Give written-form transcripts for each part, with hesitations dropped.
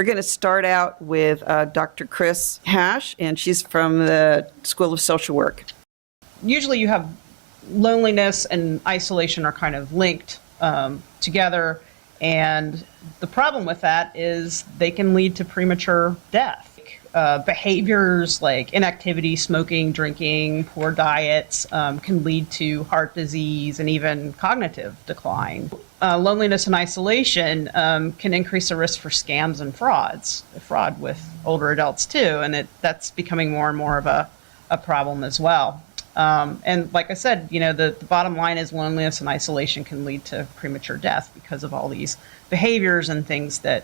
We're going to start out with Dr. Chris Hash, and she's from the School of Social Work. Usually you have loneliness and isolation are kind of linked together, and the problem with that is they can lead to premature death. Behaviors like inactivity, smoking, drinking, poor diets can lead to heart disease and even cognitive decline. Loneliness and isolation can increase the risk for scams and fraud with older adults too, and that's becoming more and more of a problem as well. And like I said, the bottom line is loneliness and isolation can lead to premature death because of all these behaviors and things that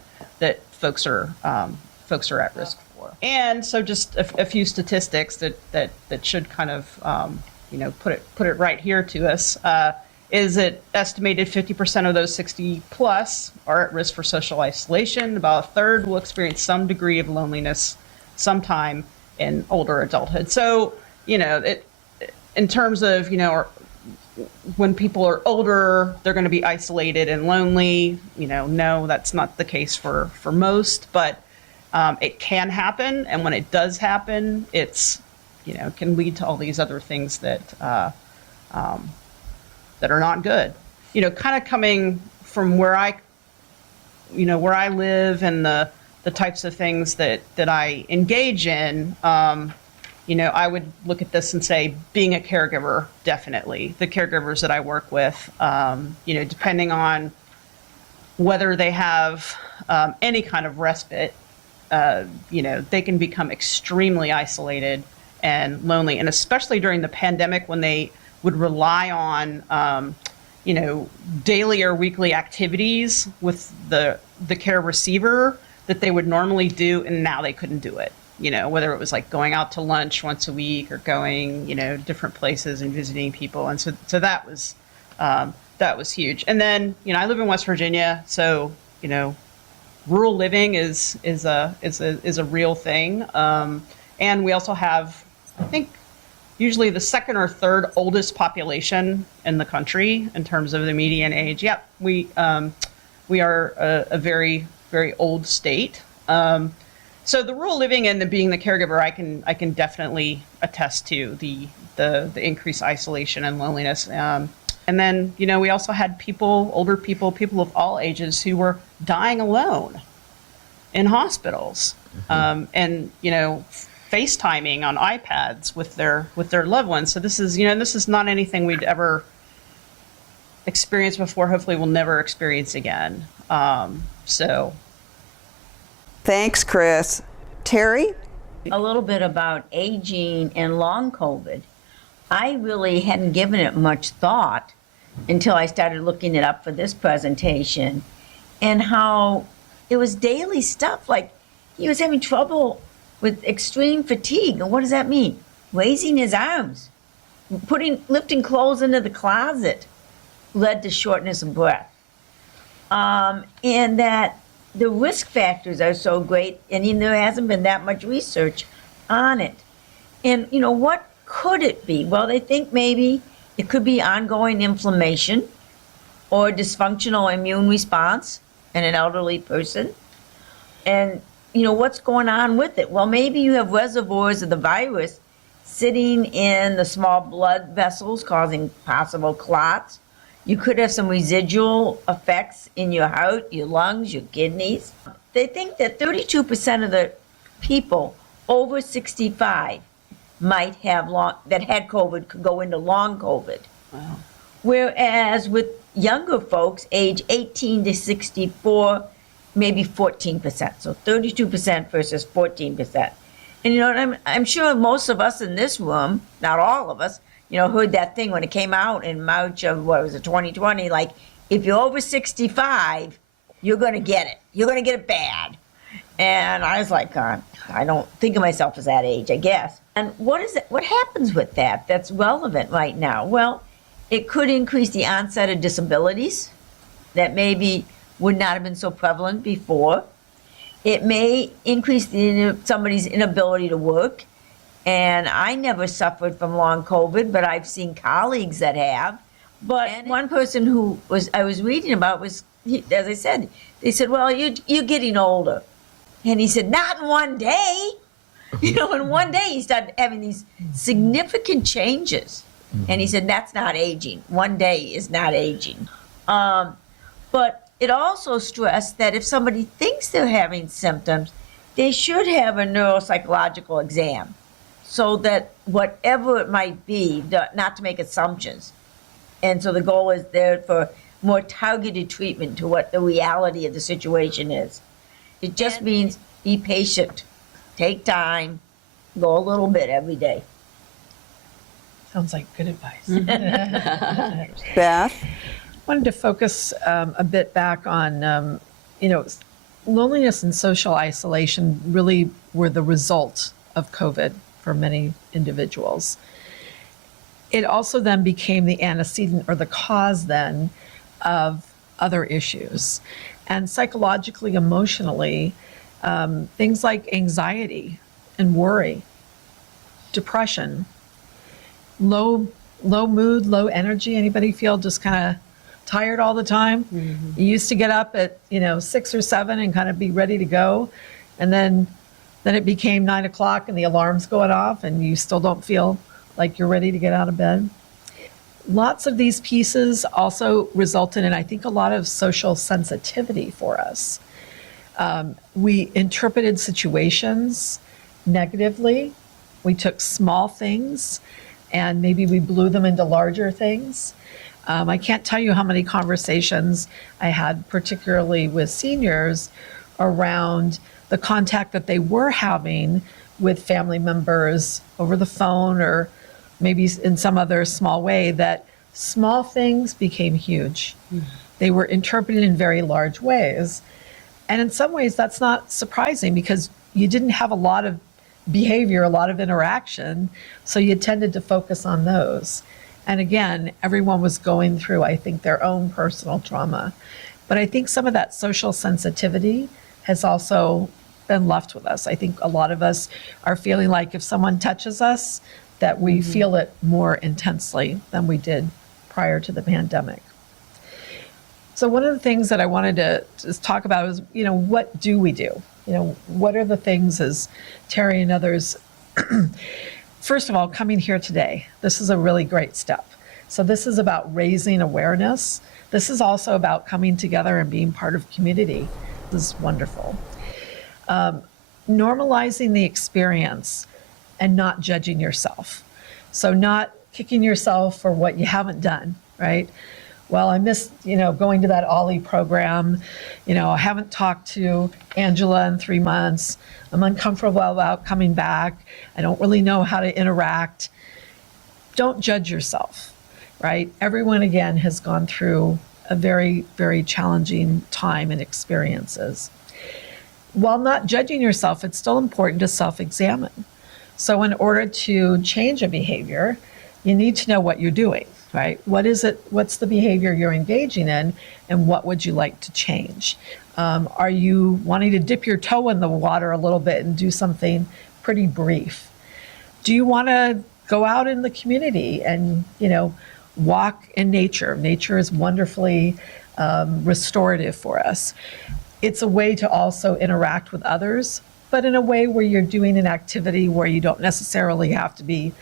folks are at risk for. And so just a few statistics that should kind of put it right here to us. Is it estimated 50% of those 60 plus are at risk for social isolation. About a third will experience some degree of loneliness sometime in older adulthood. So, in terms of, when people are older, they're going to be isolated and lonely. No, that's not the case for most, but it can happen. And when it does happen, it's, can lead to all these other things that are not good. Kind of coming from where I live and the types of things that I engage in, I would look at this and say being a caregiver, definitely. The caregivers that I work with, depending on whether they have any kind of respite, they can become extremely isolated and lonely. And especially during the pandemic when they would rely on, daily or weekly activities with the care receiver that they would normally do, and now they couldn't do it. Whether it was like going out to lunch once a week or going, different places and visiting people. And so that was huge. And then, I live in West Virginia, so, rural living is a real thing. And we also have, I think, usually the second or third oldest population in the country in terms of the median age. Yep, we are a very, very old state. So the rural living and being the caregiver, I can definitely attest to the increased isolation and loneliness. And then, we also had older people of all ages who were dying alone in hospitals, and, FaceTiming on iPads with their loved ones. So this is not anything we'd ever experienced before. Hopefully we'll never experience again. Thanks, Chris. Terry? A little bit about aging and long COVID. I really hadn't given it much thought until I started looking it up for this presentation, and how it was daily stuff. Like, he was having trouble with extreme fatigue. And what does that mean? Raising his arms, lifting clothes into the closet led to shortness of breath. And that the risk factors are so great, and there hasn't been that much research on it. And, what could it be? Well, they think maybe it could be ongoing inflammation or dysfunctional immune response in an elderly person. And, what's going on with it? Well, maybe you have reservoirs of the virus sitting in the small blood vessels causing possible clots. You could have some residual effects in your heart, your lungs, your kidneys. They think that 32% of the people over 65 might have that had COVID could go into long COVID. Wow. Whereas with younger folks, age 18 to 64, maybe 14%. So 32% versus 14%. And I'm sure most of us in this room, not all of us, heard that thing when it came out in March of, 2020, like, if you're over 65, you're going to get it. You're going to get it bad. And I was like, I don't think of myself as that age, I guess. And what is it? What happens with that that's relevant right now? Well, it could increase the onset of disabilities that maybe would not have been so prevalent before. It may increase somebody's inability to work. And I never suffered from long COVID, but I've seen colleagues that have. But one person I was reading about was, as I said, they said, well, you're getting older. And he said, not in one day. You know, in one day he started having these significant changes. And he said, that's not aging. One day is not aging. But it also stressed that if somebody thinks they're having symptoms, they should have a neuropsychological exam so that whatever it might be, not to make assumptions. And so the goal is there for more targeted treatment to what the reality of the situation is. It just means be patient, take time, go a little bit every day. Sounds like good advice. Beth? Wanted to focus a bit back on, loneliness and social isolation really were the result of COVID for many individuals. It also then became the antecedent or the cause then of other issues. And psychologically, emotionally, things like anxiety and worry, depression, low mood, low energy. Anybody feel just kind of tired all the time? Mm-hmm. You used to get up at 6 or 7 and kind of be ready to go, and then it became 9 o'clock and the alarm's going off and you still don't feel like you're ready to get out of bed. Lots of these pieces also resulted in, I think, a lot of social sensitivity for us. We interpreted situations negatively. We took small things and maybe we blew them into larger things. I can't tell you how many conversations I had, particularly with seniors, around the contact that they were having with family members over the phone or maybe in some other small way, that small things became huge. Mm-hmm. They were interpreted in very large ways. And in some ways, that's not surprising because you didn't have a lot of behavior, a lot of interaction, so you tended to focus on those. And again, everyone was going through, I think, their own personal trauma. But I think some of that social sensitivity has also been left with us. I think a lot of us are feeling like if someone touches us, that we feel it more intensely than we did prior to the pandemic. So one of the things that I wanted to just talk about is, what do we do? What are the things, as Terry and others, first of all, coming here today, this is a really great step. So this is about raising awareness. This is also about coming together and being part of community. This is wonderful. Normalizing the experience and not judging yourself. So not kicking yourself for what you haven't done, right? Well, I missed, going to that Ollie program. I haven't talked to Angela in 3 months. I'm uncomfortable about coming back. I don't really know how to interact. Don't judge yourself, right? Everyone, again, has gone through a very, very challenging time and experiences. While not judging yourself, it's still important to self-examine. So in order to change a behavior, you need to know what you're doing, right? What's the behavior you're engaging in, and what would you like to change? Are you wanting to dip your toe in the water a little bit and do something pretty brief? Do you want to go out in the community and, walk in nature? Nature is wonderfully restorative for us. It's a way to also interact with others, but in a way where you're doing an activity where you don't necessarily have to be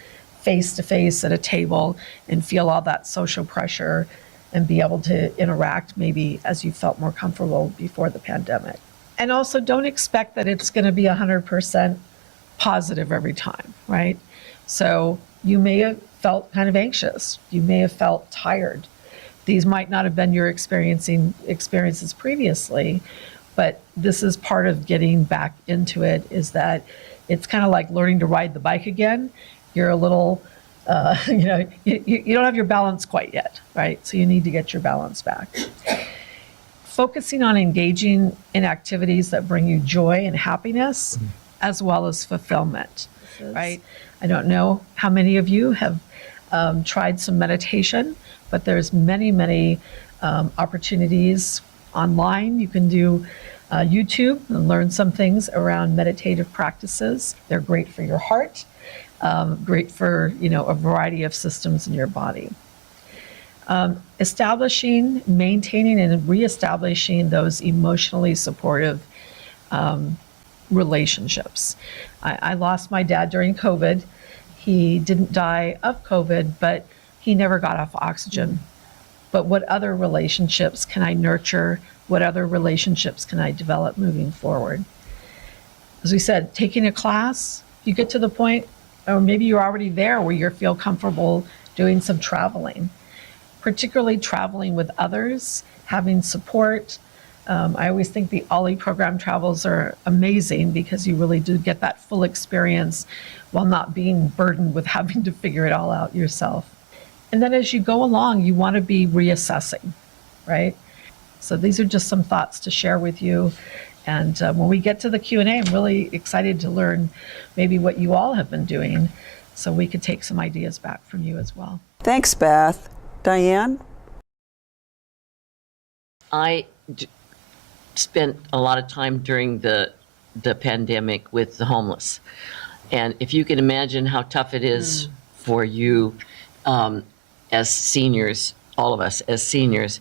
face-to-face at a table and feel all that social pressure and be able to interact maybe as you felt more comfortable before the pandemic. And also don't expect that it's going to be 100% positive every time, right? So you may have felt kind of anxious. You may have felt tired. These might not have been your experiences previously, but this is part of getting back into it, is that it's kind of like learning to ride the bike again. You're a little, you don't have your balance quite yet, right? So you need to get your balance back. Focusing on engaging in activities that bring you joy and happiness, as well as fulfillment, right? I don't know how many of you have tried some meditation, but there's many, many opportunities online. You can do YouTube and learn some things around meditative practices. They're great for your heart, great for a variety of systems in your body. Establishing, maintaining, and reestablishing those emotionally supportive relationships. I lost my dad during COVID. He didn't die of COVID, but he never got off oxygen. But what other relationships can I nurture? What other relationships can I develop moving forward? As we said, taking a class, you get to the point, or maybe you're already there where you feel comfortable doing some traveling, particularly traveling with others, having support. I always think the OLLI program travels are amazing because you really do get that full experience while not being burdened with having to figure it all out yourself. And then as you go along, you want to be reassessing, right? So these are just some thoughts to share with you. And when we get to the Q&A, I'm really excited to learn maybe what you all have been doing so we could take some ideas back from you as well. Thanks, Beth. Diane? I spent a lot of time during the pandemic with the homeless. And if you can imagine how tough it is for you as seniors, all of us as seniors,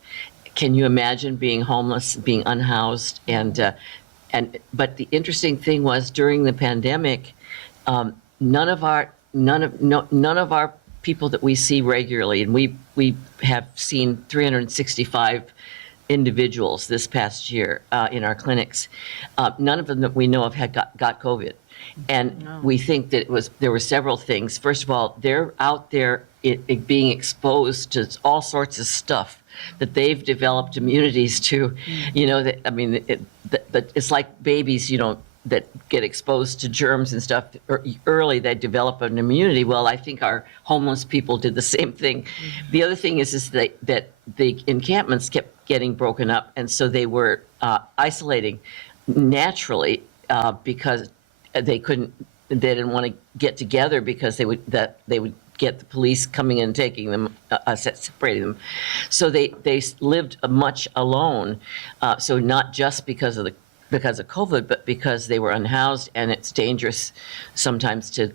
can you imagine being homeless, being unhoused? But the interesting thing was during the pandemic, none of our people that we see regularly, and we have seen 365 individuals this past year in our clinics. None of them that we know of had got COVID. And we think that there were several things. First of all, they're out there being exposed to all sorts of stuff that they've developed immunities to. You know, it's like babies, you know, that get exposed to germs and stuff early, they develop an immunity. Well, I think our homeless people did the same thing. The other thing is that the encampments kept getting broken up, and so they were isolating naturally because they didn't want to get together because they would get the police coming in and taking them, separating them. So they lived much alone. So not just because of COVID, but because they were unhoused, and it's dangerous sometimes to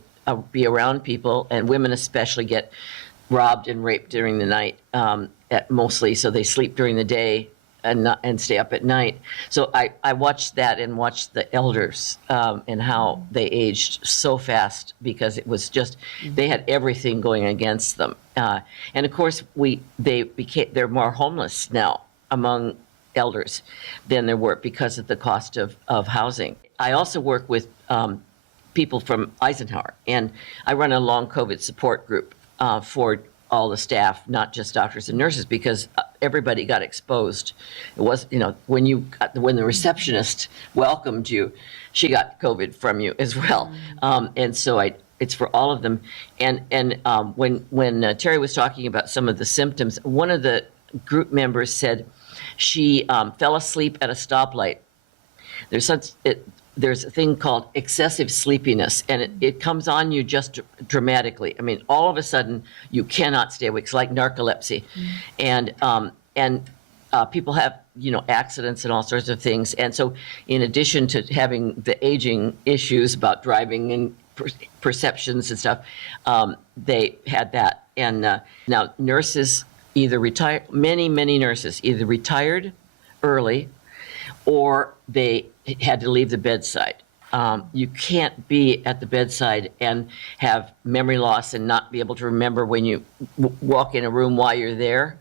be around people, and women especially get robbed and raped during the night, mostly. So they sleep during the day and stay up at night. So I watched that and watched the elders and how they aged so fast because it was just, they had everything going against them. And of course, they're more homeless now among elders than there were because of the cost of housing. I also work with people from Eisenhower, and I run a long COVID support group for all the staff, not just doctors and nurses, because everybody got exposed. It was, you know, when the receptionist welcomed you, she got COVID from you as well. And so it's for all of them. And when Terry was talking about some of the symptoms, one of the group members said she fell asleep at a stoplight. There's a thing called excessive sleepiness, and it comes on you just dramatically. I mean, all of a sudden, you cannot stay awake. It's like narcolepsy. And people have, you know, accidents and all sorts of things. And so in addition to having the aging issues about driving and perceptions and stuff, they had that. And now nurses either retired, many nurses either retired early or they had to leave the bedside. You can't be at the bedside and have memory loss and not be able to remember when you walk in a room why you're there.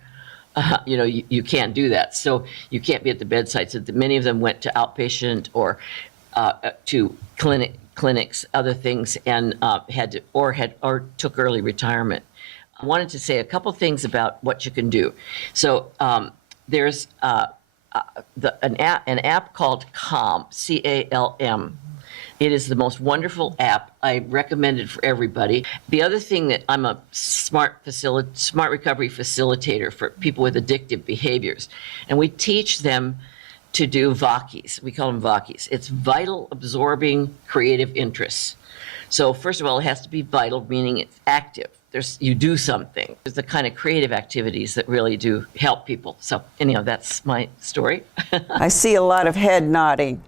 You know, you can't do that. So you can't be at the bedside. So many of them went to outpatient or to clinics, other things, and took early retirement. I wanted to say a couple things about what you can do. So there's an app called Calm, C-A-L-M. It is the most wonderful app. I recommend it for everybody. The other thing that I'm a smart recovery facilitator for people with addictive behaviors, and we teach them to do VACIs. We call them VACIs. It's vital, absorbing, creative interests. So first of all, it has to be vital, meaning it's active. You do something. There's the kind of creative activities that really do help people. So anyhow, that's my story. I see a lot of head nodding.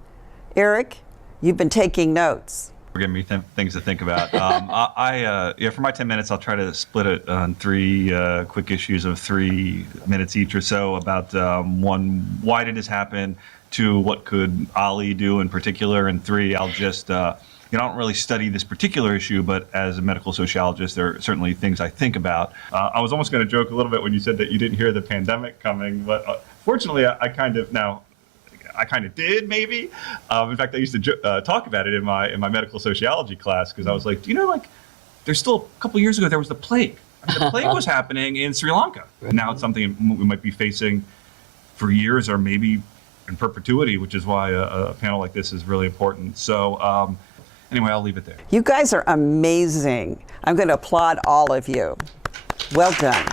Eric, you've been taking notes. Giving me things to think about. Yeah, for my 10 minutes, I'll try to split it on three quick issues of 3 minutes each or so about one, why did this happen? 2, what could Ali do in particular? And 3, I'll just, I don't really study this particular issue, but as a medical sociologist, there are certainly things I think about. I was almost going to joke a little bit when you said that you didn't hear the pandemic coming, but fortunately, I kind of did, maybe. In fact, I used to talk about it in my medical sociology class because I was like, there's still a couple years ago there was the plague. I mean, the plague was happening in Sri Lanka. Right. Now it's something we might be facing for years or maybe in perpetuity, which is why a panel like this is really important. So anyway, I'll leave it there. You guys are amazing. I'm going to applaud all of you. Well done.